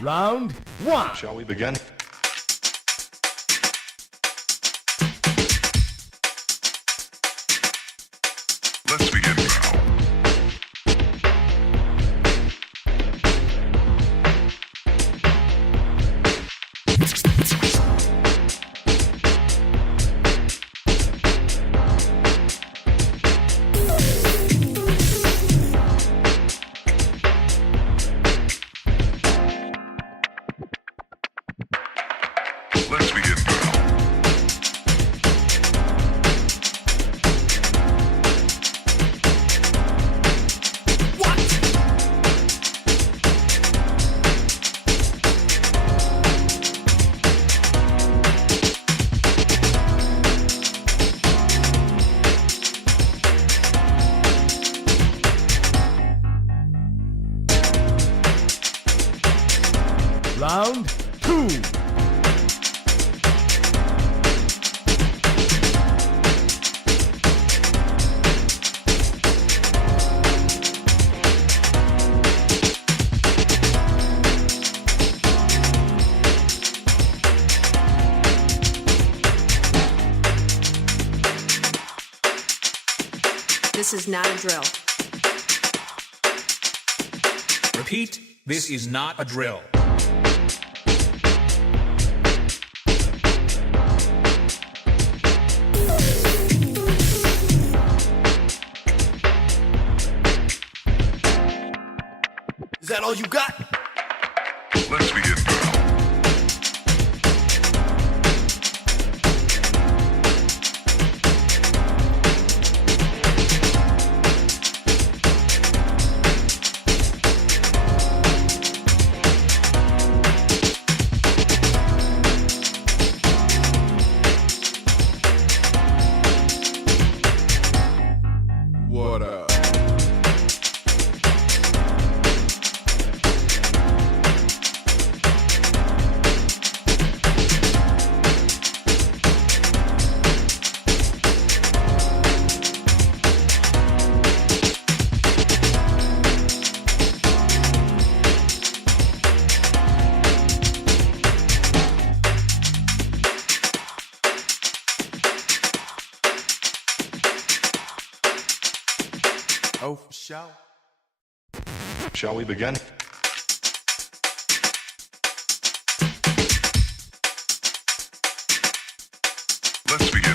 Round one. Shall we begin? Let's begin now. Let's begin now. Round two. This is not a drill. Repeat, this is not a drill. Is that all you got? Let's begin now. What up? Oh, for sure. Shall we begin? Let's begin.